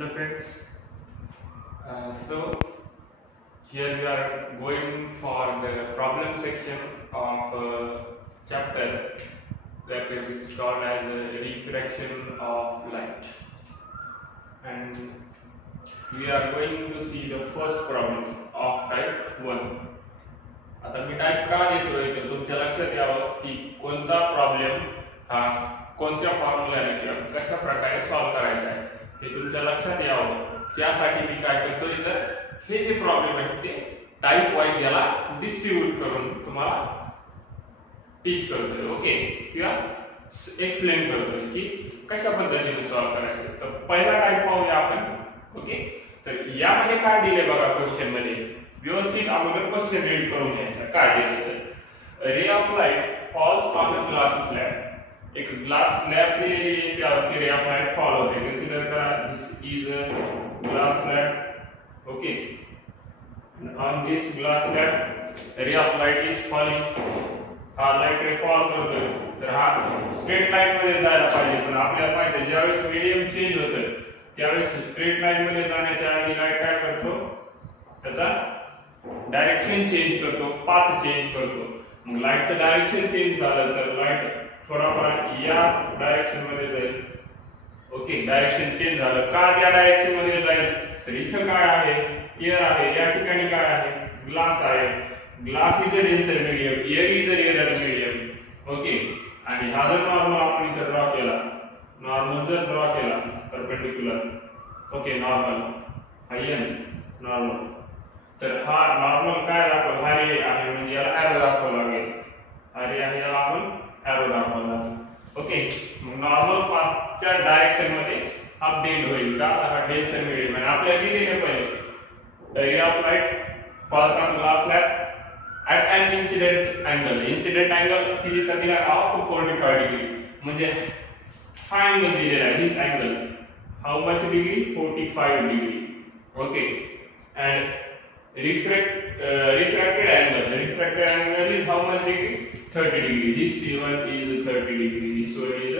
Hello friends, so here we are going for the problem section of chapter that is called as refraction of light, and we are going to see the first problem of type 1. आता मी type का देतोय तर तुमच्या लक्षात यावं की कोणता problem हा कोणत्या फॉर्म्युलाने किंवा कशा प्रकारे सॉल्व्ह करायचा आहे हे तुमच्या लक्षात यावं त्यासाठी मी काय करतोय तर हे जे प्रॉब्लेम आहेत ते टाइप वाइज याला डिस्ट्रीब्यूट करून तुम्हाला टीच करतोय ओके किंवा एक्सप्लेन करतोय की कशा पद्धतीने सॉल्व्ह करायचं. तर पहिला टाइप पाहूया आपण ओके. तर यामध्ये काय दिले बघा क्वेश्चन मध्ये व्यवस्थित अगोदर क्वेश्चन रीड करून घ्यायचा. काय दिले तर ray of light falls on a glass slab. एक ग्लास स्लॅब दिलेली आहे त्यावरती रे ऑफ लाइट फॉल होते. कन्सिडर करा this is a glass slab okay. On this glass slab ray of light is falling. हा लाइट रे फॉल करतोय तर हा स्ट्रेट लाईन मध्ये जायला पाहिजे पण आपल्याला पाहिजे ज्यावेळेस मीडियम चेंज होतं त्यावेळेस स्ट्रेट लाईन मध्ये जाण्याच्या आधी लाइट काय करतो त्याचा डायरेक्शन चेंज करतो पाथ चेंज करतो. मग लाइटचं डायरेक्शन चेंज झालं तर लाइट थोडाफार या डायरेक्शन मध्ये जाईल ओके. डायरेक्शन चेंज झालं का त्या डायरेक्शन मध्ये जाईल तर इथं काय आहे एअर आहे या ठिकाणी काय आहे ग्लास आहे. Glass is a denser medium air is a rarer medium okay. आणि हा जर नॉर्मल आपण इथं ड्रॉ केला नॉर्मल जर ड्रॉ केला परपेंडिक्युलर ओके नॉर्मल हा एन नॉर्मल तर हा नॉर्मल काय दाखवला हा रे आहे म्हणजे याला एरो दाखवावा लागेल. हा रे आहे याला आपण एरो दाखवावा लागेल ओके. मग नॉर्मल पाथच्या डायरेक्शन मध्ये हा बेंड होईल का हा डेन्सर मीडियम आहे. आपल्याला दिलेले पहिले रे of light falls on glass slab at an incident angle. Incident angle कितीचा दिला of 45 degree म्हणजे हा अँगल दिलेला आहे this angle how much degree 45 degree okay. And refracted angle is how much degree 30 degree. This one is 30 degree, this one is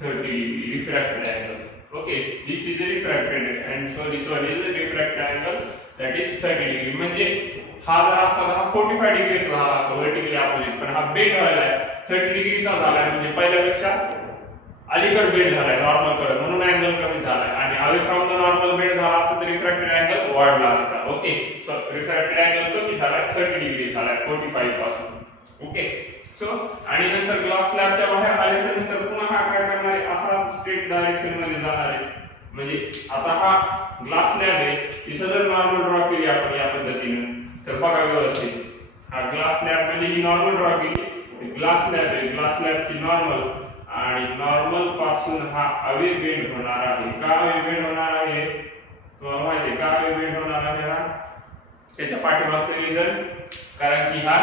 30 degree refracted angle okay. This is a refracted and so this one is a refracted angle that is 30 degree. म्हणजे हा जर असता हा 45 डिग्रीचा झाला असता vertically opposite पण हा बेंड व्हायलाय 30 डिग्रीचा झालाय म्हणजे पहिल्यापेक्षा अलीकड बेंड झालाय नॉर्मल कडे म्हणून अँगल कमी झालाय. आणि away from the normal bend झाला असता तर रिफ्रॅक्टेड अँगल वाढला असता ओके. सो रिफ्रॅक्टेड अँगल कमी झालाय 30 डिग्री झालाय 45 पासून ओके. सो आणि नंतर ग्लास स्लॅबच्या बाहेर आल्याच्या नंतर पुन्हा हा काय करणार आहे असा स्ट्रेट डायरेक्शन मध्ये जाणार आहे. म्हणजे आता हा ग्लास स्लॅब आहे इथं जर नॉर्मल ड्रॉ केली आपण या पद्धतीने तर बघा व्यवस्थित हा ग्लास स्लॅब मध्ये ही नॉर्मल ड्रॉ केली ग्लास स्लॅब आहे ग्लास स्लॅबची नॉर्मल आणि नॉर्मल पासून हा अवे बेंड होणार आहे. का अवे बेंड होणार आहे तुम्हाला माहिती आहे का अवे बेंड होणार आहे हा त्याच्या पाठीमागचं रिझन कारण की हा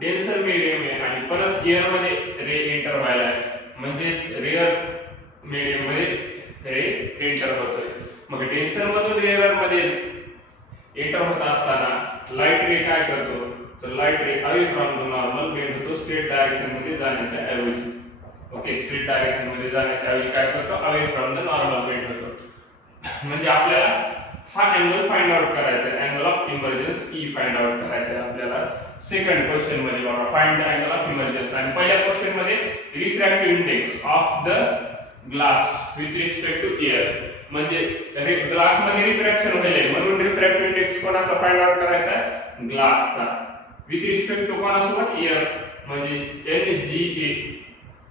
डेन्सर मीडियम आहे आणि परत एअर मध्ये रे एंटर व्हायला आहे म्हणजे रेअर मीडियम मध्ये रे एंटर होतोय. मग डेन्सर मधून रेअर मध्ये एंटर होत असताना लाइट रे काय करतो तर light ray away from the normal bend होतो स्ट्रेट डायरेक्शन मध्ये जाण्याच्या ऐवजी ओके. स्ट्रेट डायरेक्शन मध्ये जाण्याच्या ऐवजी काय करतो away from the normal bend होतो. म्हणजे आपल्याला हा अँगल फाइंड आउट करायचा आहे angle of emergence e find out करायचा आहे आपल्याला. सेकंड क्वेश्चन मध्ये बघा find the angle of emergence आणि पहिल्या क्वेश्चन मध्ये refractive index of the glass with respect to air म्हणजे ग्लास मध्ये रिफ्रॅक्शन होईल म्हणून रिफ्रॅक्टिव्ह इंडेक्स कोणाचा फाइंड आउट करायचा आहे ग्लासचा विथ रिस्पेक्ट टू कोणासोबत एअर म्हणजे NGA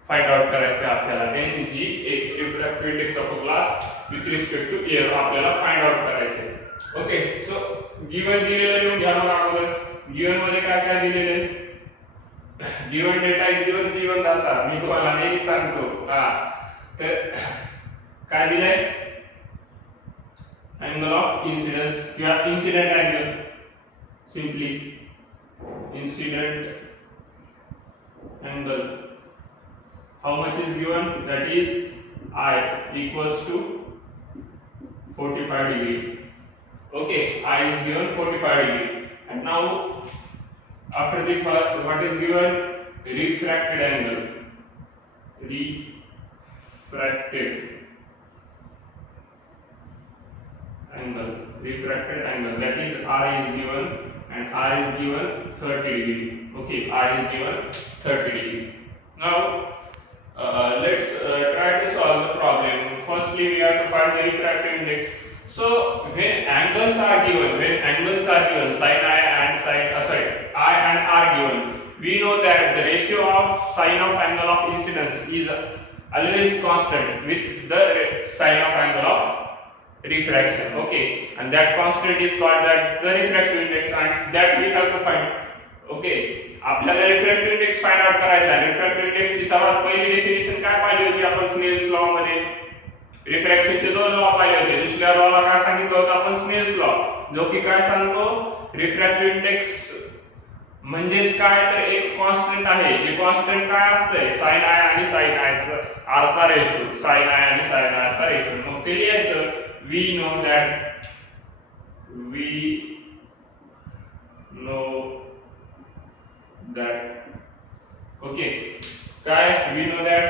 फाइंड आउट करायचा आहे आपल्याला. NGA refractive index of a glass with respect to air आपल्याला फाइंड आउट करायचे आहे ओके. सो गिवन दिलेलं लिहून घ्या मला अगोदर. गिवन मध्ये काय काय दिलेले given data is given given data मी तुम्हाला नेहमी सांगतो हा. तर काय दिलंय angle of incidence किंवा incident angle simply incident angle how much is given that is I equals to 45 degree okay. I is given 45 degree and now after the what is given refracted angle refracted angle, refracted angle, that is R is given, and R is given 30 degree. Okay, R is given 30 degree. Now let's try to solve the problem. Firstly, we have to find the refractive index. So when angles are given, sin I and I and R given, we know that the ratio of sine of angle of incidence is always constant with the sine of angle of refraction. Okay, and that constant is called that the refractive index, and that we have to find. Okay, आपल्याला refractive index find out करायचा आहे. Refractive index ची सर्वात पहिली definition काय पाहिली होती आपण स्नेल्स लॉ मध्ये? रिफ्रॅक्शनचे दोन लॉ पाहिले होते. दुसऱ्या लॉ ला काय सांगितलं होतं आपण? स्नेल्स लॉ, जो की काय सांगतो? रिफ्रॅक्टिव्ह इंडेक्स म्हणजेच काय तर एक कॉन्स्टंट आहे. जे कॉन्स्टंट काय असतंय? sin i आणि sin i चा r चा रेशो, sin i आणि sin i चा रेशो. मग ते लिहायचं we know that okay, काय we know that,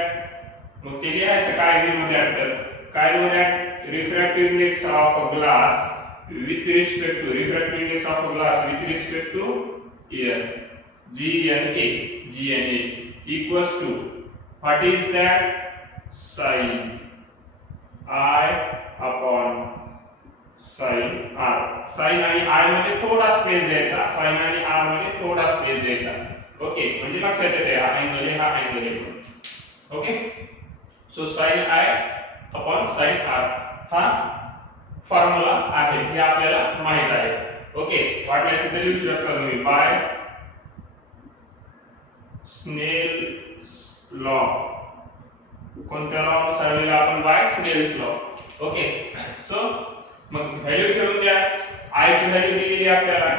मग ते लिहायचं काय we know that, तर काय know that refractive index of a glass with respect to air, GNA equals to what is that? Sin I upon sin R. sin आणि I मध्ये थोडा स्पेस द्यायचा, sin आणि R मध्ये थोडा स्पेस द्यायचा. ओके, म्हणजे लक्षात येते हा अँगल आहे. Okay, so sin I upon sin R हा फॉर्म्युला आहे, हे आपल्याला माहित आहे. ओके, वाटल्यास इथे लिहू शकता तुम्ही बाय स्नेल्स लॉ. कोणत्या लॉ नुसार लिहिला आपण? By Snell's law. Okay, so मग व्हॅल्यू ठेवून द्या. I ची व्हॅल्यू दिलेली आपल्याला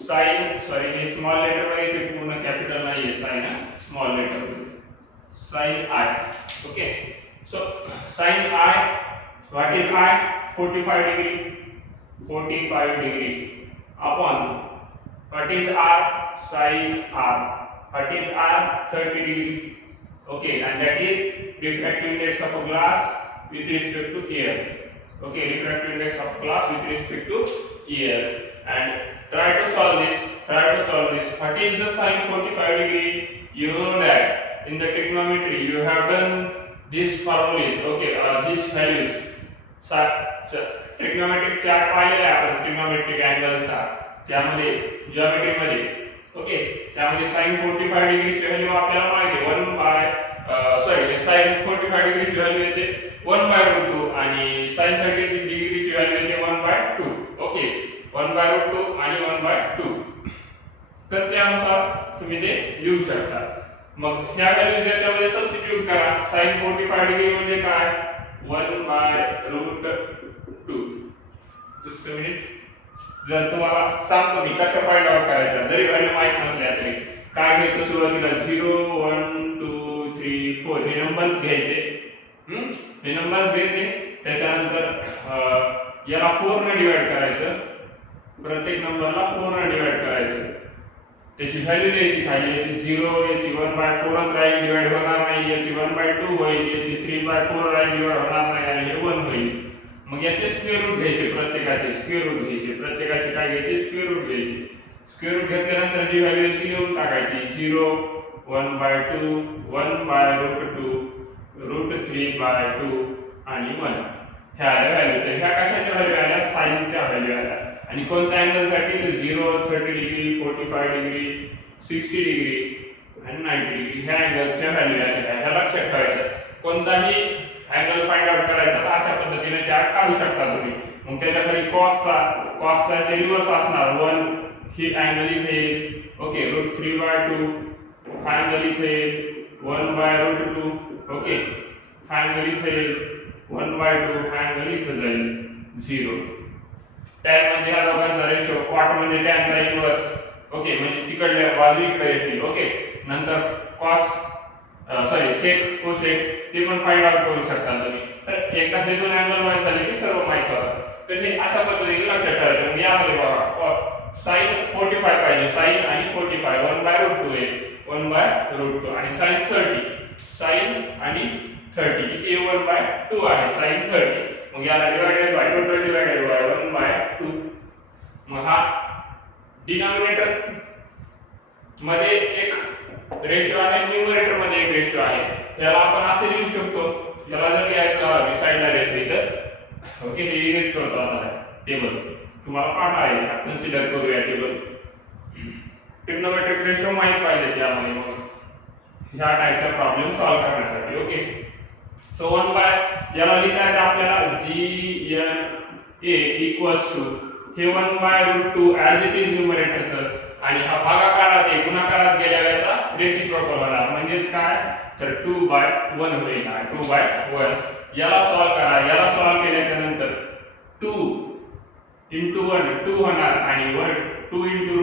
sin, सॉरी हे स्मॉल लेटर मध्ये इथे पूर्ण कॅपिटल नाहीये, sin स्मॉल लेटर मध्ये sin I. Okay, so sin I, what is I? 45 degree upon what is R? sin R. What is R? 30 degree. Okay, and that is refractive index of a glass with respect to air. Okay, refractive index of glass with respect to air, and try to solve this. What is the sin 45 degree? You know that in the trigonometry you have done these formulas. Okay, these values. Trigonometric chart पाहिलेला आहे आपण, trigonometric angle चा त्यामध्ये geometry मध्ये. Okay, त्यामध्ये sin 45 degree ची value आपल्याला माहिती आहे 1 बाय sin 45 डिग्री ची व्हॅल्यू येते 1/√2 आणि sin 30 डिग्री ची व्हॅल्यू येते 1/2. ओके, 1/√2 आणि 1/2. तर त्यानुसार तुम्ही ते लिहू शकता. मग ह्या व्हॅल्यूज याच्यामध्ये सबस्टिट्यूट करा. sin 45 डिग्री म्हणजे काय? 1/√2. जस्ट अ मिनिट, जर तुम्हाला सांगतो मी कसं फाइंड आउट करायचं, जरी व्हॅल्यू माहित नसल्या तरी काय घ्यायचं? सुरुवातीला 0 1 2 3 4 हे नंबर्स घ्यायचे. हे नंबर्स घ्यायचे, त्याच्यानंतर याला 4 ने डिवाइड करायचं. प्रत्येक नंबरला 4 ने डिवाइड करायचं. त्याची व्हॅल्यू द्यायची खाली. याची 0, याची 1/4 राहील, डिवाइड होणार नाही. याची 1/2 होईल, याची 3/4 राहील, डिवाइड होणार नाही, आणि हे 1 होईल. मग याचे स्क्वेअर रूट घ्यायचे. प्रत्येकाचे स्क्वेअर रूट घ्यायचे. प्रत्येकाचे काय घ्यायचे? स्क्वेअर रूट घ्यायचे. स्क्वेअर रूट घेतल्यानंतर जी व्हॅल्यू आहे ती लिहून टाकायची. 0 1/2 1/√2 √3/2 आणि 1. ह्या आल्या व्हॅल्यू. तर ह्या कशाच्या व्हॅल्यू आल्या? साइनच्या व्हॅल्यू आल्या. आणि कोणत्या अँगल साठी? 0 30 डिग्री 45 डिग्री 60 डिग्री आणि 90 डिग्री ह्या अँगल्सच्या व्हॅल्यू आल्या. ह्या लक्षात ठेवायचं. कोणताही अँगल फाइंड आउट करायचा तर अशा पद्धतीने चार्ट काढू शकता तुम्ही. मग त्याच्या खाली कॉसचा रिव्हर्स असणार 1. ही अँगल इथे येईल. ओके, √3/2. हा अँगल इथे येईल 1/√2. ओके, हा अँगल इथे येईल 1/2. हा अँगल इथे जाईल 0. tan म्हणजे हा दोघांचा रेशो, cot म्हणजे tan चा इन्व्हर्स. ओके, म्हणजे तिकडल्या बाजू इकडे येतील. ओके, नंतर sec cosec ते पण फाइंड आउट करू शकता तुम्ही. तर एकदा हे दोन अँगल माहित झाले की सर्व माहित होतं. तर हे अशा पद्धतीने लक्षात ठेवायचं. मग यामध्ये बघा sin 45 पाहिजे. sin आणि 45 1/√2 आहे 1/√2 आणि sin 30 sin आणि 30 इथे 1/2 आहे sin 30. मग याला divided by total divided by 1 2. मग हा डिनॉमिनेटर मध्ये एक रेशो आहे, न्यूमरेटर मध्ये एक रेशो आहे. याला आपण असे लिहू शकतो, याला जर यायचं मी साइडला घेतली तर ओके हे इरेज करतो आता टेबल. तुम्हाला पाठ आहे कन्सिडर करूया टेबल. ट्रिग्नोमेट्रिक रेशो माहित पाहिजे त्यामध्ये मग ह्या टाइपचा प्रॉब्लेम सॉल्व्ह करण्यासाठी. ओके सो 1 बाय याला लिहिता येते आपल्याला g n a equals to हे 1 by root 2 as it is न्यूमरेटरचं आणि हा भागाकारात आहे गुणाकारात गेल्या वेळेचा रेसिप्रोकल होणार म्हणजेच काय तर 2 बाय 1 होईल. 2 बाय 1 याला सॉल्व्ह करा. याला सॉल्व्ह केल्याच्या नंतर 2 into 1 2 होणार आणि 2 into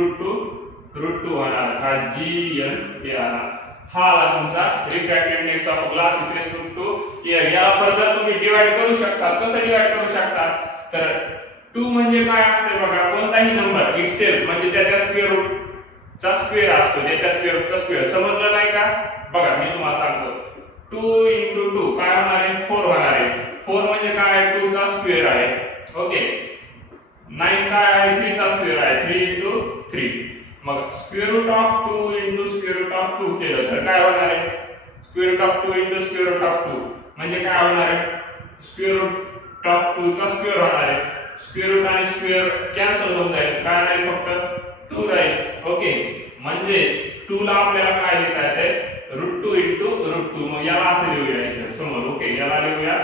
रूट 2 होणार. हा जी एन ए आला. हा आला तुमचा refractive index of glass with respect to air. याला फर्दर तुम्ही डिवाइड करू शकता. कसं डिवाइड करू शकता तर 2 म्हणजे काय असते बघा कोणताही नंबर इटसेल्फ म्हणजे त्याच्या स्क्वेअर रूट चा स्क्वेअर असतो. त्याच्या स्क्वेअर रूटचा स्क्वेअर समजलं नाही का बघा मी तुम्हाला सांगतो. 2 into 2 काय होणार आहे 4 होणार आहे. 4 म्हणजे काय 2 चा स्क्वेअर आहे. ओके 9 काय आहे 3 चा स्क्वेअर आहे. 3 into 3 मग square root of 2 into square root of 2 केलं तर काय होणार आहे square root of 2 into square root of 2 म्हणजे काय होणार आहे स्क्वेअर रूट ऑफ 2 चा स्क्वेअर होणार आहे. स्क्वेअर रूट आणि स्क्वेअर कॅन्सल होऊन जाईल. काय नाही फक्त 2 राहील. ओके म्हणजे 2 ला आपल्याला काय लिहिता येते रूट 2 into रूट 2. मग याला असे लिहूया इथे समोर. ओके याला लिहूया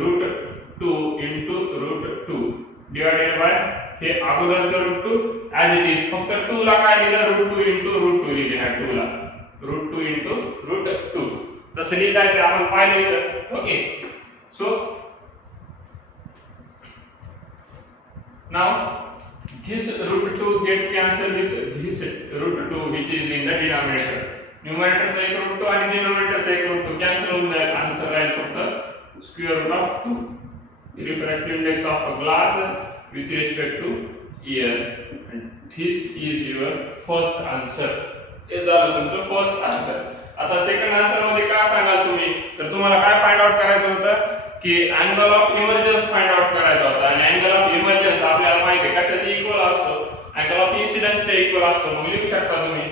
root 2 into root 2 divided by हे अगोदरचं रूट 2 ॲज इट इज फक्त 2 ला काय लिहिलं रूट 2 into रूट 2 लिहिले आहे. 2 ला रूट 2 into रूट 2 तसं लिहिता येते आपण पाहिलं तर. Okay so now this root 2 get cancelled with this root 2 which is in the denominator. numerator चा एक root 2 आणि denominator चा एक root 2 कॅन्सल होऊन जाईल. आन्सर राहील फक्त square root of 2. refractive index of a glass with respect to air and this is your first answer. हे झालं तुमचं फर्स्ट आन्सर. आता सेकंड आन्सर मध्ये काय सांगाल तुम्ही तर तुम्हाला काय फाइंड आउट करायचं होतं की angle of emergence find out करायचा होता. आणि अँगल ऑफ इमर्जन्स आपल्याला माहिती आहे कशाचा इक्वल असतो अँगल ऑफ इन्सिडेंसचा इक्वल असतो. मग लिहू शकता तुम्ही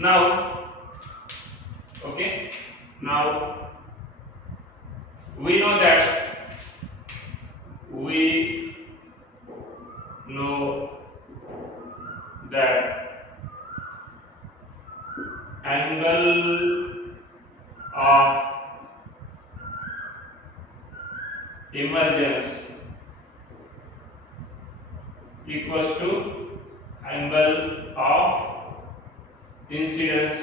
now. Okay now we know that angle of emergence equals to angle of incidence.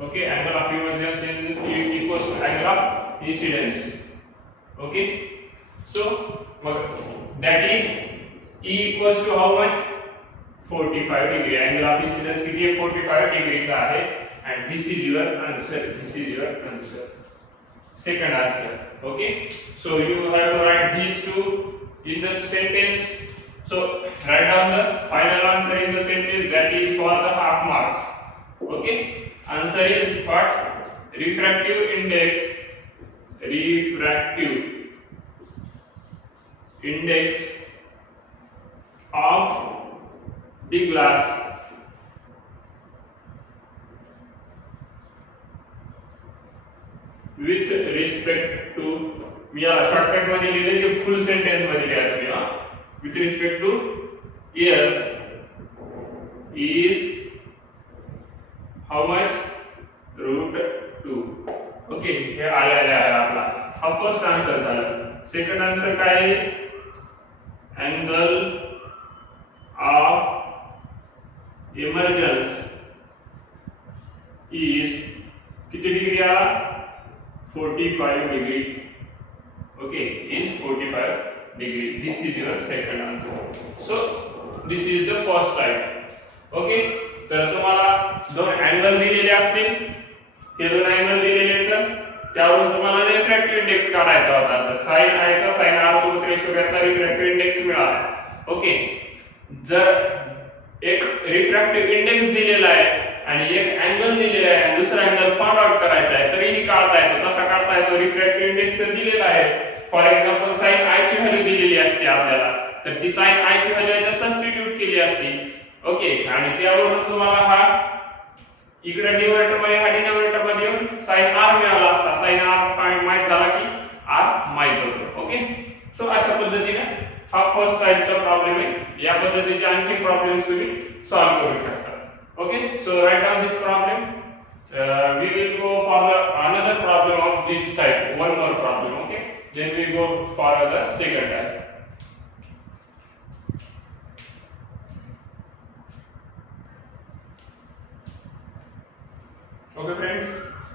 Okay angle of emergence equals to angle of incidence. Okay so that is E equals to how much 45 degree. angle of incidence किती आहे 45 degree चा आहे. and this is your answer. second answer. Okay so you have to write these two in the sentence. so write down the final answer in the sentence that is for the half marks. Okay answer is what refractive index of the glass with respect to मी याला shortcut मध्ये लिहिले ते फुल sentence मध्ये लिहा तुम्ही. with respect to air is how much root 2. Okay हे आलेला आहे आपला. हा फर्स्ट आन्सर झाला. सेकंड आन्सर काय आहे अँगल ऑफ इमर्जन्स इज किती डिग्री आला 45 degree. Okay is 45 degree. This is your second answer. So this is the first type. Okay तर तुम्हाला दोन अँगल दिलेले असतील. हे दोन अँगल दिलेले आहेत त्यावरून तुम्हाला रिफ्रॅक्टिव्ह इंडेक्स काढायचा होता. तर sin i चा sin r सोबत रेशो घेतला रिफ्रॅक्टिव्ह इंडेक्स मिळाला. ओके जर एक रिफ्रॅक्टिव्ह इंडेक्स दिलेला आहे आणि एक अँगल दिलेला आहे आणि दुसरा अँगल फाइंड आउट करायचा आहे तरीही काढता येतो. कसा काढता येतो? रिफ्रॅक्टिव्ह इंडेक्स तर दिलेला आहे. फॉर एक्झाम्पल sin i ची व्हॅल्यू दिलेली असते आपल्याला, तर ती sin i ची व्हॅल्यू याच्यात सबस्टिट्यूट केली असती. ओके, आणि त्यावरून तुम्हाला हा इकडे न्यूमरेटर मध्ये हा डिनोमिनेटर मध्ये येऊन sin r मिळाला असता. sin r माहित झाला की r माहित होतो. ओके, सो अशा पद्धतीने हा फर्स्ट टाइपचा प्रॉब्लेम आहे. या पद्धतीचे आणखी प्रॉब्लेम्स तुम्ही सॉल्व्ह करू शकता. Okay, so write down this problem. We will go for the another problem of this type, one more problem. Okay, then we go for the second type. Okay friends,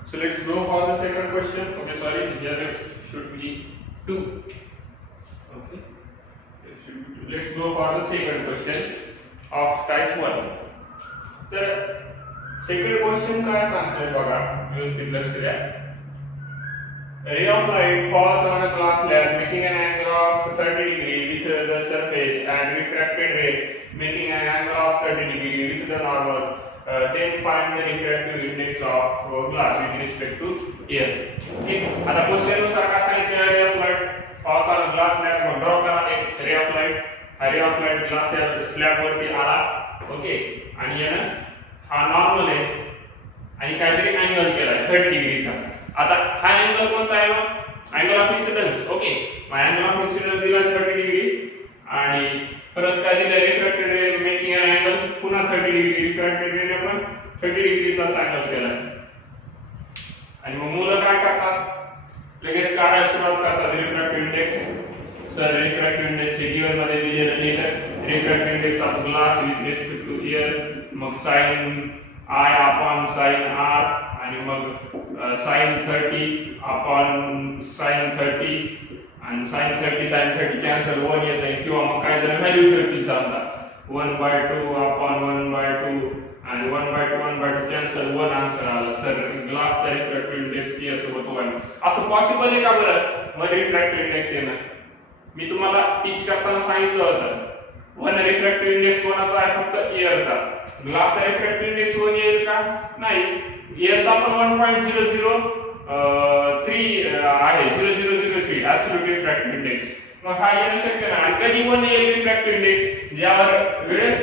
so let's go for the second question. Okay, sorry, here it should be 2. Okay, let's go for the second question of type 1. तर second question काय सांगतोय बघा, व्यवस्थित लक्ष द्या. ray of light falls on a glass slab making an angle of 30 degree with the surface and refracted ray making an angle of 30 degree with the normal. Then find the refractive index of glass with respect to air. Okay, आता question नुसार काय सांगितलं? ray of light falls on a glass slab. मग draw करा एक ray of light. ray of light glass slab वरती आला. Okay, आणि यानं हा नॉर्मल आहे आणि काहीतरी अँगल केलाय 30 डिग्रीचा. आता हा अँगल कोणता आहे? Angle of incidence. ओके, मग अँगल ऑफ इन्सिडन्स दिला 30 डिग्री आणि परत काय दिलं? Refracted ray making an angle पुन्हा 30 डिग्री. रिफ्रॅक्टेड रे ने पण 30 डिग्रीचा अँगल केलाय. आणि मग मुलं काय करतात? लगेच काढायला सुरुवात करतात refractive index. Sir refractive index हे गिवन मध्ये दिलेलं लिहिलं. Refractive index of glass with respect to air, मग sin i upon sin r आणि मग sin 30 upon sin 30 आणि sin 30 कॅन्सल 1 येत आहे. किंवा मग काय झालं? व्हॅल्यू ठेवतील समजा 1/2 upon 1/2 आणि 1/2 कॅन्सल 1 आन्सर आला. सर ग्लासचा रिफ्रॅक्टिव्ह इंडेक्स या सोबत 1 असं पॉसिबल आहे का बरं 1 रिफ्रॅक्टिव्ह इंडेक्स येणं? मी तुम्हाला टीच करताना सांगितलं होतं 1 रिफ्रॅक्टिव्ह इंडेक्स कोणाचा आहे? फक्त एअरचा. ग्लासचा रिफ्रॅक्टिव्ह इंडेक्स 1 येईल का? नाही. एअरचा पण 1.003 आहे, 0003 ऍब्सोल्यूट रिफ्रॅक्टिव्ह इंडेक्स. मग हा येणं शक्य नाही. आणि कधी 1 येईल रिफ्रॅक्टिव्ह इंडेक्स? ज्यावर वेळेस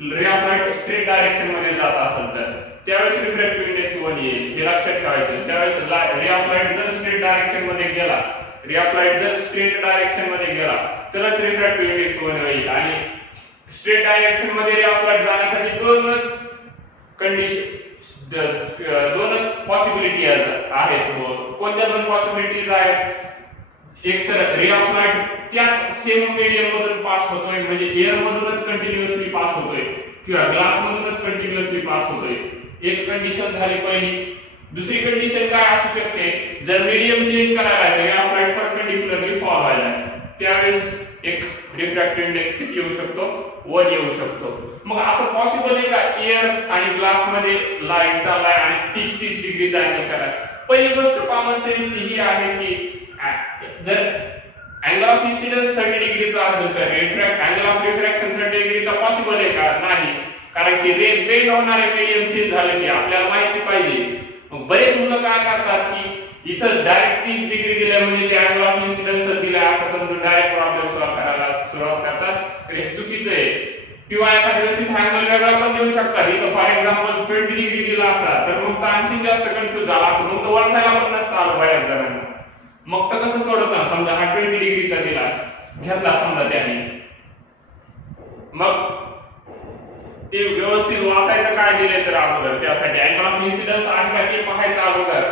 ray of light straight direction मध्ये जात असेल तर त्यावेळेस रिफ्रॅक्टिव्ह इंडेक्स 1 येईल. हे लक्षात ठेवायचं. त्यावेळेस रे ऑफ लाईट जर स्ट्रेट डायरेक्शन मध्ये गेला, रे ऑफ लाईट जर स्ट्रेट डायरेक्शन मध्ये गेला तरच रिफ्रॅक्टिव्ह इंडेक्स 1 होईल. आणि स्ट्रेट डायरेक्शन मध्ये रे ऑफ लाईट जाण्यासाठी दोनच पॉसिबिलिटी आहेत. कोणत्या दोन पॉसिबिलिटीज आहेत? एक तर रे ऑफ लाईट त्याच सेम मीडियम मधून पास होतोय, म्हणजे एअर मधूनच कंटिन्युअसली पास होतोय किंवा ग्लास मधूनच कंटिन्युअसली पास होतोय. एक कंडिशन झाली पहिली. दुसरी कंडिशन काय असू शकते? जर मीडियम चेंज करायला रे ऑफ लाईट परपेंडिक्युलरली फॉल व्हायला, त्यावेळेस एक रिफ्रॅक्टिव्ह इंडेक्स किती येऊ शकतो? 1 येऊ शकतो. मग असं पॉसिबल आहे का एअर आणि ग्लास मध्ये लाईट चाललाय आणि 30 डिग्रीचा अँगल कराय? पहिली गोष्ट कॉमन सेन्स ही आहे की जर अँगल ऑफ इन्सिडन्स 30 डिग्रीचा असेल तर अँगल ऑफ रिफ्रॅक्शन 30 डिग्रीचा पॉसिबल आहे का? नाही, कारण की रे बेंड होणारे मीडियम चेंज झाले की आपल्याला माहिती पाहिजे. मग बरेच मुलं काय करतात की इथं डायरेक्ट 30 डिग्री दिल्या म्हणजे ते अँगल ऑफ इन्सिडन्स दिलाय असं समजून डायरेक्ट प्रॉब्लेम सॉल्व्ह करायला सुरुवात करतात. तर हे चुकीचं आहे. किंवा एखाद्या वेळेस अँगल वेगळा पण देऊ शकतात. इथं फॉर एक्झाम्पल 20 डिग्री दिला असता तर मग तर आणखी जास्त कन्फ्युज झाला असतो. मग तो ओळखायला पण नसतं आलं बऱ्याच जणांना. मग तर कसं सोडवतात? समजा हा 20 डिग्रीचा दिला घेतला समजा त्याने, मग ते व्यवस्थित वाचायचं काय दिले तर अगोदर त्यासाठी अँगल ऑफ इन्सिडन्स आहे का ते पाहायचं अगोदर.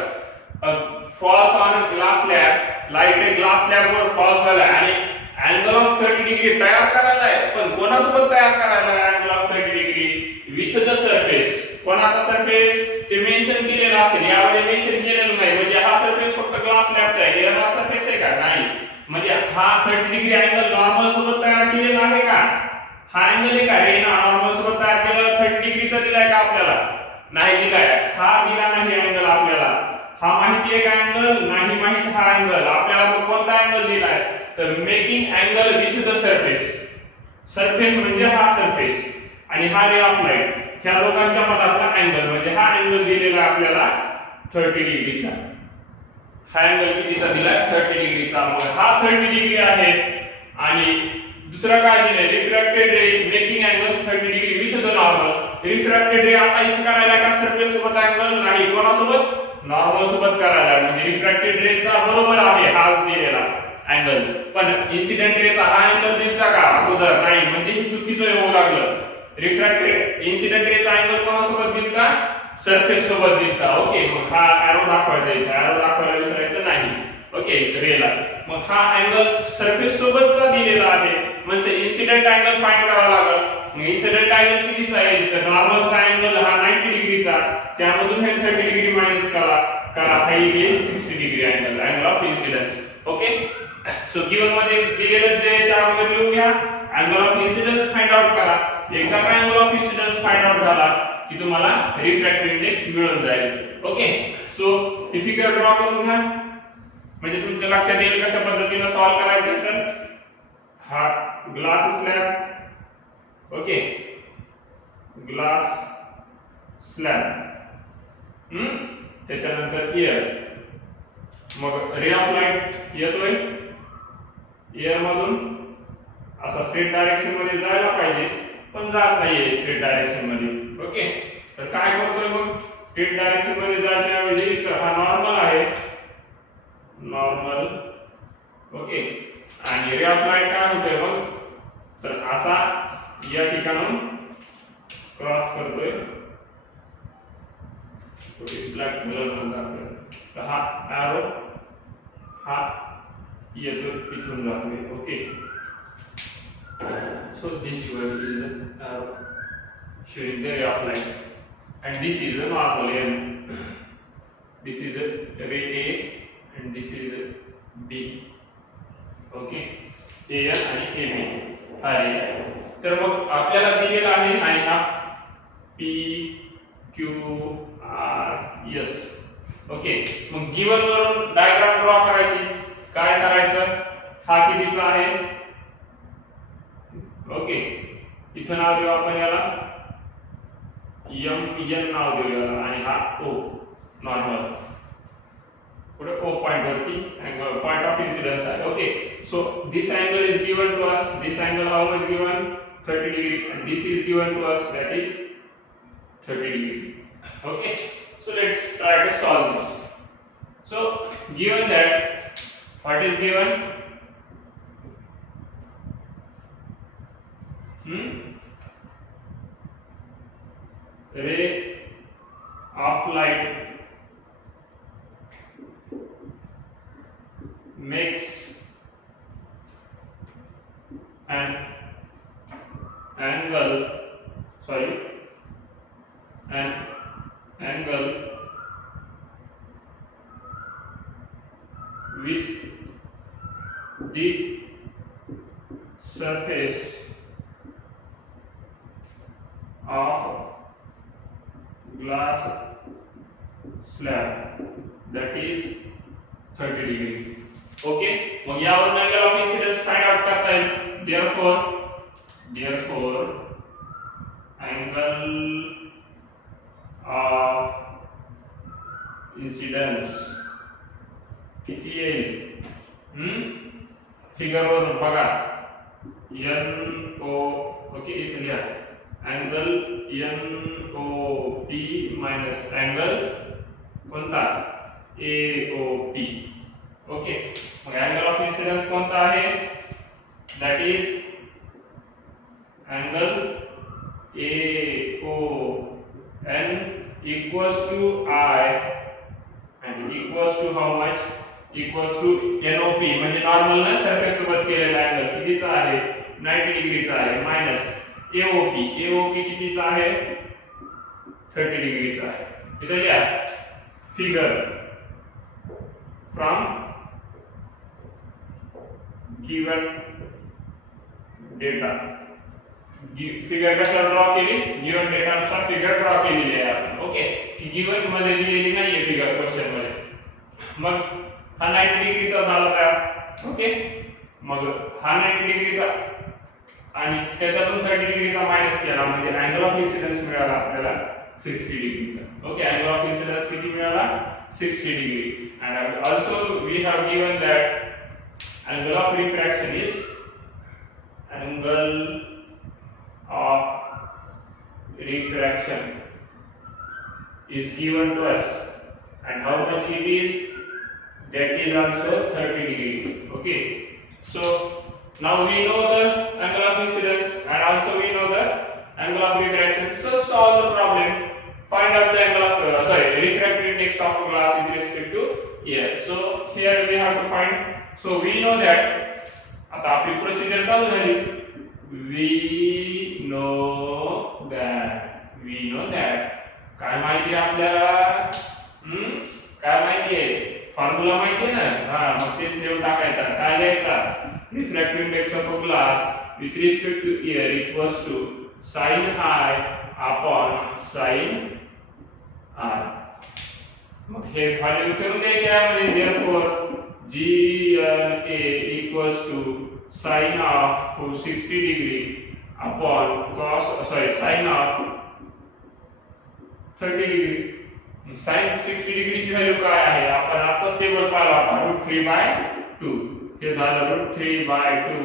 False on a glass slab, light ray glass slab वर फॉल्स झाला आणि अँगल ऑफ 30 डिग्री तयार करायला आहे. पण कोणासोबत तयार करायला आहे angle of 30 degree? With the surface. कोणाचा सरफेस? ते मेन्शन केलेलं असेल. यामध्ये मेन्शन केलेलं नाही, म्हणजे हा सरफेस फक्त ग्लास स्लॅबचा आहे. एअरचा सरफेस आहे का? नाही. म्हणजे हा 30 डिग्री अँगल नॉर्मल सोबत तयार केलेला आहे का? हा अँगल आहे का? रे नॉर्मल सोबत तयार केलेला 30 डिग्रीचा दिलाय का आपल्याला? नाही दिलाय. हा दिला नाही अँगल आपल्याला. हा माहिती आहे का अँगल? नाही माहित हा अँगल. आपल्याला कोणता अँगल दिलाय? तर making angle with the surface. Surface म्हणजे हा सरफेस आणि हा रे ऑफ लाईट. ह्या दोघांच्या मधातला अँगल म्हणजे हा अँगल दिलेला आपल्याला 30 डिग्रीचा. हा अँगल कितीचा दिला 30 डिग्रीचा. मग हा 30 डिग्री आहे आणि दुसरा काय दिलंय refracted ray making angle 30 degree with the normal. Refracted ray आता इथे करायला का सरफेस सोबत अँगल नाही कोणासोबत नॉर्मल सोबत करायला म्हणजे रिफ्रॅक्टेड रे चा बरोबर आहे हाच दिलेला अँगल. पण इन्सिडेंट रे चा हा अँगल दिसता का अगोदर नाही म्हणजे हे चुकीचं येऊ लागलं. रिफ्रॅक्टेड इन्सिडेंट रे चा अँगल कोणासोबत दिसता सरफेस सोबत दिसता. ओके मग हा एरो दाखवायचा इथे एरो दाखवायला विसरायचं नाही. ओके रेला मग हा अँगल सरफेस सोबतचा दिलेला आहे म्हणजे इन्सिडेंट अँगल फाइंड करावा लागेल. मग इन्सिडेंट अँगल कितीचा आहे तर नॉर्मलचा अँगल हा 90 डिग्रीचा त्यामधून हे 30 डिग्री मायनस करा हा येईल 60 degree angle of incidence. Okay so given मध्ये दिलेलं जे त्या अगोदर लिहून घ्या angle of incidence find out करा. एकदा का angle of incidence find out झाला की तुम्हाला रिफ्रॅक्टिव्ह इंडेक्स मिळून जाईल. ओके सो ही फिगर ड्रॉ करून घ्या म्हणजे तुमच्या लक्षात येईल कशा पद्धतीने सॉल्व करायचं. तर हा glass slab okay glass slab त्याच्यानंतर एअर मग रे ऑफ लाईट येतोय एअर मधून असा स्ट्रेट डायरेक्शन मध्ये जायला पाहिजे पण जात नाहीये स्ट्रेट डायरेक्शन मध्ये. ओके तर काय करतोय मग स्ट्रेट डायरेक्शन मध्ये जायच्या ऐवजी तर हा नॉर्मल आहे नॉर्मल. ओके आणि रे ऑफ लाईट काय होतोय मग तर असा या ठिकाणून क्रॉस करतोय ब्लॅक कलर मध्ये तर हा एरो हा येतो इथून जातोय. Okay so this one is the showing the ray of light and this is the normal end. This is the ray A and this is the B. Okay A आणि AB हा रे. तर मग आपल्याला दिलेला आहे आणि हा P Q R S. Okay मग गिवन वरून डायग्राम ड्रॉ करायची. काय करायचं हा कितीचा आहे ओके इथं नाव देऊ आपण याला एम नाव देऊ याला आणि हा O नॉर्मल पुढे O पॉइंट वरती अँगल पॉइंट ऑफ इन्सिडन्स आहे. Okay so this angle is given to us this angle how much given 30 degree and this is given to us that is 30 degree. Okay so let's try to solve this. So given that what is given ray of light makes an angle with the surface of glass slab that is 30 degree. Okay मग यावरून angle of incidence find out करता येईल. therefore angle of incidence किती येईल figure वरून बघा NO okay इथे लिहा अँगल NOP मायनस अँगल कोणता AOP. ओके मग अँगल ऑफ इन्सिडन्स कोणता आहे that is angle AON equals to I and equals to how much equals to NOP म्हणजे नॉर्मल ना सरफेस सोबत केलेला अँगल कितीचा आहे 90 डिग्रीचा आहे मायनस AOP कितीचा आहे 30 डिग्रीचा आहे. इथे लिहा figure from given data figure कशा ड्रॉ केली गिवन डेटा नुसार फिगर ड्रॉ केलेली आहे आपण. ओके की गिवन मध्ये दिलेली नाहीये फिगर क्वेश्चन मध्ये. मग हा 90 डिग्रीचा झाला का ओके मग हा 90 डिग्रीचा आणि त्याच्यातून 30 डिग्रीचा मायनस केला म्हणजे अँगल ऑफ इन्सिडन्स मिळाला आपल्याला 60 डिग्रीचा. ओके, अँगल ऑफ इन्सिडन्स किती मिळाला 60 degree. And also we have given that angle of refraction is angle of refraction is given to us, and how much it is, that is also 30 degree. Okay, so now we know the angle of incidence and also we know the angle of refraction. So solve the problem, find out the angle of refractive index of glass with respect to air. So here we have to find, so we know that आता आपली procedure चालू झाली. we know that काय माहिती आपल्याला, काय माहिती आहे, फॉर्म्युला माहिती आहे ना. हा, मग ते सेव टाकायचा. काय लिहायचा, refractive index of a glass with respect to air equals to sin I upon sin R. मग हे व्हॅल्यू ठेवून द्यायचे म्हणजे therefore GNA equals to sin of 60 degree upon sin of 30 degree. sin 60 degree ची value काय आहे, आपण आता टेबल पाहिला होता √3/2. हे झालं √3/2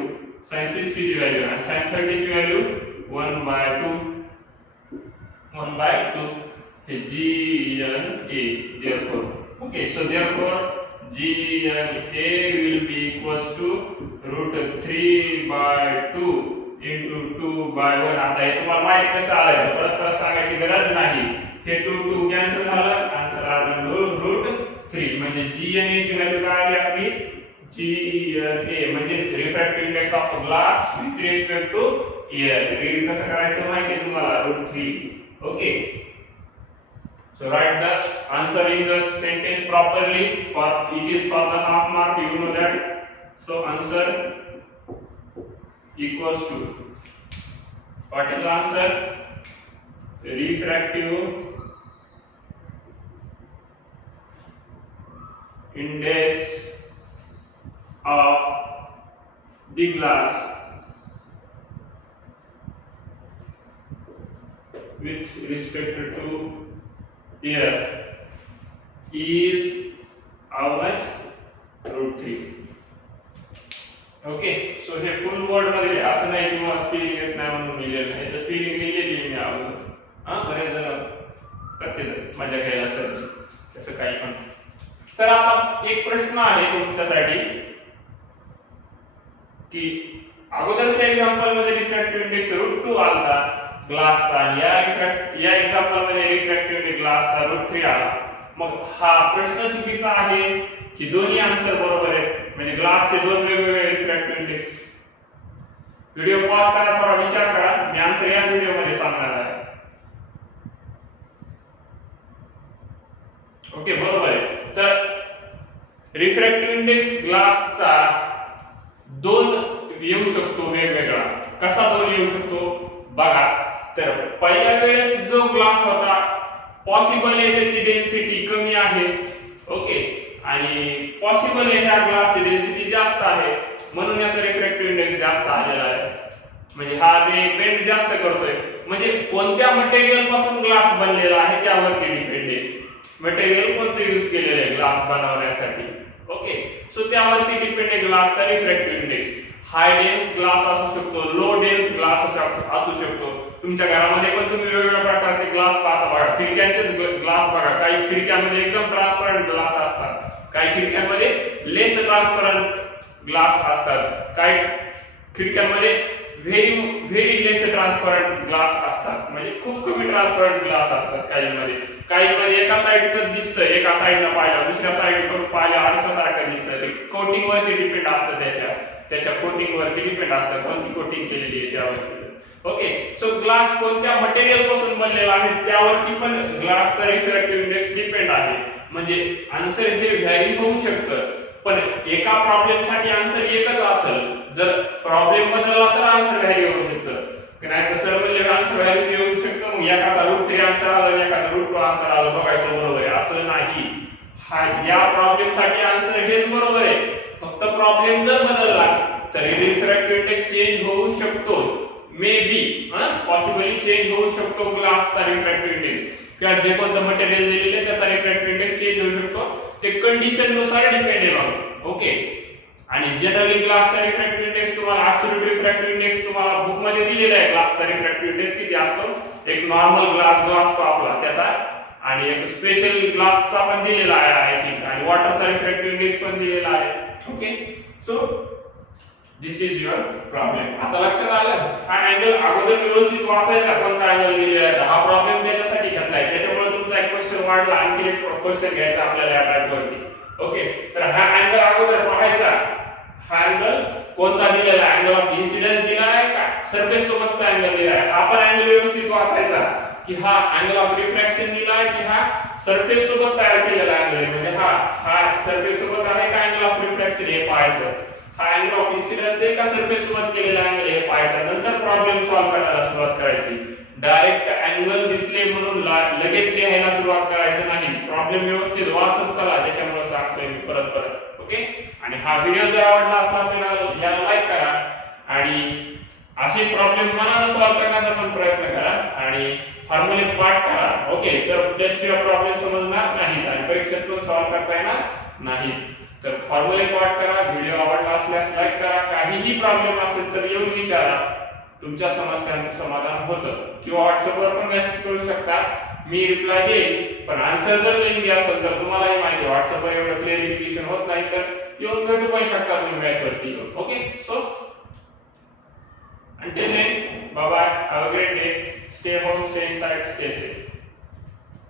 sin 60 ची व्हॅल्यू आणि sin 30 ची व्हॅल्यू 1/2 हे GNA. therefore okay, so therefore GNA will be equals to √3/2 into 2/1. आता हे तुम्हाला माहिती कसं आलं, परत सांगायची गरज नाही. हे 2 कॅन्सल झालं, आन्सर आलं √3. म्हणजे GNA ची व्हॅल्यू काय आली आपली, GNA म्हणजे refractive index of glass with respect to air. Read कसं करायचं माहिती आहे तुम्हाला, √3. Okay, so write the answer in the sentence properly, for it is for the half mark, you know that. So answer equals to, what is the answer, refractive index of the glass with respect to air is how much, √3. Okay, so हे फुल word मध्ये असं नाही की मला spelling येत नाही म्हणून लिहिलेलं नाही. तर स्पेलिंग लिहिलेली मी अगोदर. बरेच जण करते मजा घ्यायला असेल तसं काही पण. तर आता एक प्रश्न आहे तुमच्यासाठी की अगोदरच्या एक्झाम्पल मध्ये रिफ्रॅक्टिव्ह इंडेक्स √2 आलता ग्लासचा, आणि या एक्झाम्पल मध्ये रिफ्रॅक्टिव्ह इंडेक्स ग्लासचा √3 आला. मग हा प्रश्न चुकीचा आहे की दोन्ही आन्सर बरोबर आहेत, म्हणजे ग्लासचे दोन वेगवेगळे रिफ्रॅक्टिव्ह इंडेक्स. व्हिडिओ पॉज करा, थोडा विचार करा, मी आन्सर याच व्हिडिओ मध्ये सांगणार आहे. ओके, बरोबर आहे. तर रिफ्रॅक्टिव्ह इंडेक्स ग्लासचा दोन येऊ शकतो वेगवेगळा. कसा दोन येऊ शकतो बघा. तर पहिल्या वेळेस जो ग्लास होता पॉसिबल आहे त्याची डेन्सिटी कमी आहे. ओके, आणि पॉसिबल आहे ह्या ग्लासची डेन्सिटी जास्त आहे म्हणून याचा रिफ्रॅक्टिव्ह इंडेक्स जास्त आलेला आहे. म्हणजे हा बेंड जास्त करतोय. म्हणजे कोणत्या मटेरियल पासून ग्लास बनलेला आहे त्यावरती डिपेंड आहे. मटेरियल कोणते यूज केलेले आहे ग्लास बनवण्यासाठी. ओके, सो त्यावरती डिपेंड आहे ग्लासचा रिफ्रॅक्टिव्ह इंडेक्स. हाय डेन्स ग्लास असू शकतो, लो डेन्स ग्लास असू शकतो. तुमच्या घरामध्ये पण तुम्ही वेगवेगळ्या प्रकारचे ग्लास पाहता बघा. खिडक्यांचे ग्लास बघा, काही खिडक्यांमध्ये एकदम ट्रान्सपरंट ग्लास असतात, काही खिडक्यांमध्ये लेस ट्रान्सपरंट ग्लास असतात, काही खिडक्यांमध्ये व्हेरी लेस ट्रान्सपरंट ग्लास असतात, म्हणजे खूप कमी ट्रान्सपरंट ग्लास असतात. काहींमध्ये एका साइडचं दिसतं, एका साइडला पाहिलं, दुसऱ्या साइडकडून पाहिलं आरशासारखं दिसतं. ते कोटिंग वरती डिपेंड असतं, त्याच्या कोटिंग वरती डिपेंड असतं कोणती कोटिंग केलेली आहे त्यावरती. ओके, सो ग्लास कोणत्या मटेरियल पासून बनलेला आहे त्यावरती पण ग्लासचा रिफ्रॅक्टिव्ह इंडेक्स डिपेंड आहे. म्हणजे आन्सर हे व्हॅरी होऊ शकतं, पण एका प्रॉब्लेम साठी आन्सर एकच असेल. जर प्रॉब्लेम बदलला तर आन्सर व्हॅरी होऊ शकतं, नाही तर सर म्हणजे आन्सर व्हॅरी येऊ शकतं. मग एकाचा √3 आन्सर आला, एकाचा √2 आन्सर आला, बघायचं बरोबर आहे असं नाही. हा या प्रॉब्लेम साठी आन्सर हेच बरोबर आहे. फक्त प्रॉब्लेम जर बदलला तर रिफ्रॅक्टिव्ह इंडेक्स चेंज होऊ शकतो, मे बी पॉसिबली चेंज होऊ शकतो ग्लासचा रिफ्रॅक्टिव्ह इंडेक्स, किंवा जे कोणतं मटेरियल दिलेलं आहे त्याचा रिफ्रॅक्टिव्ह इंडेक्स चेंज होऊ शकतो, ते कंडिशन नुसार डिपेंड आहे बघा. ओके. आणि जनरली ग्लासचा रिफ्रॅक्टिव्ह इंडेक्स तुम्हाला ऍब्सोल्यूट रिफ्रॅक्टिव्ह इंडेक्स तुम्हाला बुक मध्ये दिलेला आहे. ग्लासचा रिफ्रॅक्टिव्ह इंडेक्स किती असतो, एक नॉर्मल ग्लास जो असतो आपला त्याचा, आणि एक स्पेशल ग्लासचा पण दिलेला आहे आय थिंक, आणि वॉटरचा रिफ्रॅक्टिव्ह इंडेक्स पण दिलेला आहे. Okay. So this is your problem. आता लक्षात आलं, हा अँगल अगोदर व्यवस्थित वाचायचा कोणता अँगल दिलेला आहे. हा प्रॉब्लेम त्याच्यासाठी घेतलाय, त्याच्यामुळे तुमचा एक क्वेश्चन वाढला, आणखी एक क्वेश्चन घ्यायचा आपल्याला या टाइप वरती. ओके. तर हा अँगल अगोदर पाहायचा, हा अँगल कोणता दिलेला आहे, अँगल ऑफ इन्सिडेंस दिला आहे का सरफेस सोबतचा अँगल दिला आहे. हा पण अँगल व्यवस्थित वाचायचा की हा अँगल ऑफ रिफ्रॅक्शन दिला आहे की हा सरफेस सोबत तयार केलेला अँगल आहे, म्हणजे हा सरफेस सोबत आहे का अँगल ऑफ रिफ्रॅक्शन हे पाहायचं. हा अँगल ऑफ इन्सिडेंस आहे का सरफेस सोबत केलेला अँगल हे पाहायचं. नंतर प्रॉब्लेम सॉल्व्ह करायला सुरुवात करायची. डायरेक्ट अँगल दिसले म्हणून लगेच लिहायला सुरुवात करायचं नाही. प्रॉब्लेम व्यवस्थित वाचत चला, त्याच्यामुळे सांगतोय मी परत. ओके. आणि हा व्हिडिओ जर आवडला असला तर याला लाईक करा, आणि असे प्रॉब्लेम मनानं सॉल्व्ह करण्याचा पण प्रयत्न करा, आणि फॉर्म्युले पाठ करा. ओके. तर टेस्टशिवाय प्रॉब्लेम समजणार नाहीत आणि परीक्षेतून सॉल्व्ह करता येणार नाही. तर फॉर्म्युले पाठ करा. व्हिडिओ आवडला असल्यास लाईक करा. काहीही प्रॉब्लेम असेल तर येऊन विचारा, तुमच्या समस्यांचं समाधान होतं, किंवा व्हॉट्सअपवर पण मेसेज करू शकता, मी रिप्लाय देईन. पण आन्सर जर लेंदी असेल तर तुम्हालाही माहिती व्हॉट्सअपवर एवढं क्लिअरिफिकेशन होत नाही, तर येऊन भेटू पण शकता तुम्ही मॅच वरती येऊन. Okay. So until then, bye bye, have a great day, stay home, stay inside, stay safe.